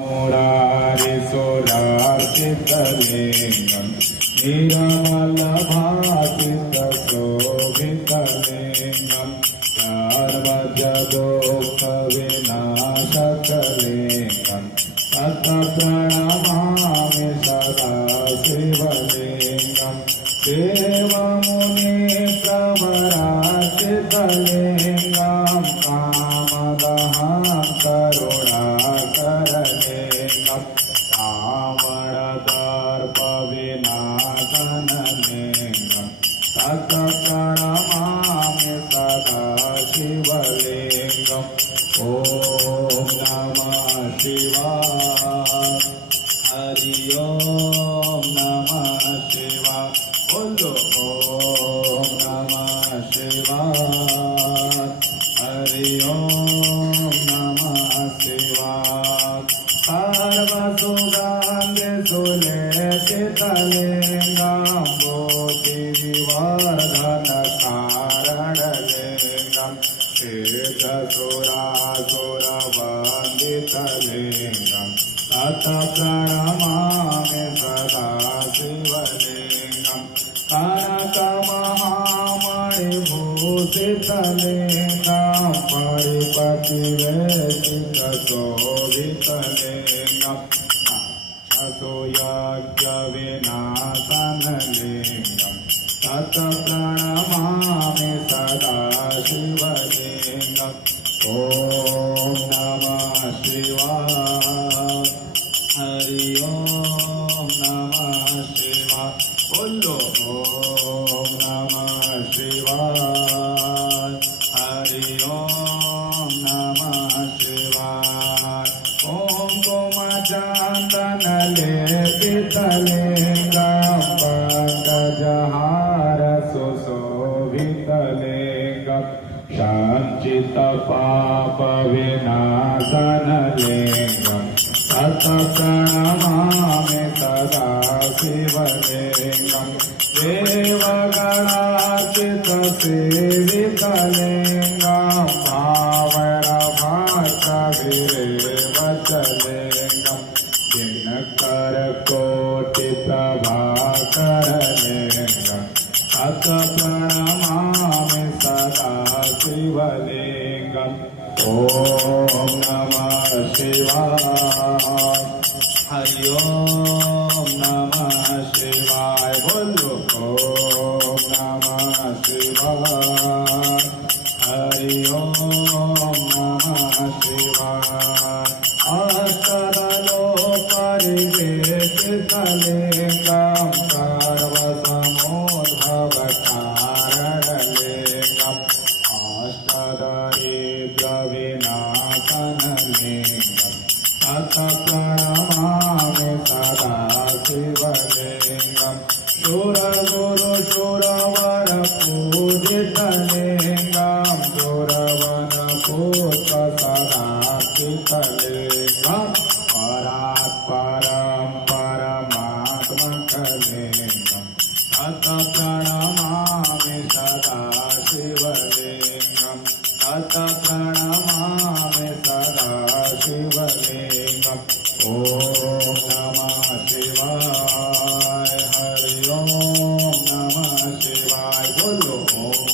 मुरारिसुरार्चितलिङ्गं निरमलभासितशोभितलिङ्गं सर्वजदुःखविनाशकलिङ्गं तत्प्रणमामि सदा शिवलिङ्गं देवमुनिप्रवराचितलिङ्गं कामदहं करुणाकरलिङ्गं कामदर्पविनाशनलिङ्गं तत्प्रणमामि सदा शिवलिङ्गम् ॐ नमः शिवाय हरि ओम नमः शिवाय बोलो ओम नमः शिवाय हरि ओम नमः शिवाय सर्वसुगन्धे सुलेपितलिङ्गं बोधिविवर्धनकारणलिङ्गं श्वेतसुरासुरवन्दितलिङ्गं तत्प्रणमामि सदा शिवलिङ्गं कनकमहामणिभूषितलिङ्गं परिपतिवेशितशोभितलिङ्गं असूयाज्ञविनाशनलिङ्गं तत्प्रणमामि सदा शिवलिङ्गम् ॐ नमः शिवाय हरि ओम नमः शिवाय बोलो ओम नमः शिवाय हरि ओम नमः शिवाय ओम कुमचान्दनलेपितलिङ्गं पङ्कजहार सुशोभितलिङ्गं सञ्चितपापविनाशनलिङ्गं तत्प्रणमामि सदा शिवलिङ्गं देवगणार्चितसेवितलिङ्गं पावनभक्तविरेवचलिङ्गं दिनकरकोटिप्रभाकरलिङ्गं तत्प्रणमामि सदा शिवलिङ्गम् ॐ नमः शिवाय हरि ओम नमः शिवाय बोलो ओम नमः शिवाय हरि ओम नमः शिवाय अष्टदलोपरिवेशितलिङ्गं सर्वसमोद्भवकारणलिङ्गं अष्टदरिद्रविनाशनलिङ्गं तत्प्रणमामि सदा शिवलिङ्गं सुरगुरुसुरवरपूजितलिङ्गं सुरवनपूतसदार्चितलिङ्गं परात्परं परमात्मकलिङ्गं तत्प्रणमामि सदा शिवलिङ्गं तत्प्रणमामि सदा शिवलिङ्गम् ॐ नमः शिवाय हरि ओम नमः शिवाय बोलो ओम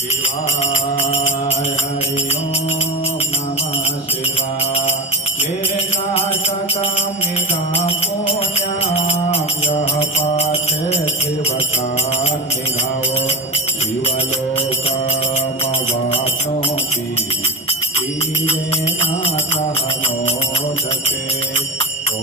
शिवाय हरि ओम नमः शिवाय लेनाशकं निधापुण्यां यः पाठे शिवकान् निधावो शिवलोकमवाप्नोति धीरेण सह मोदते ॐ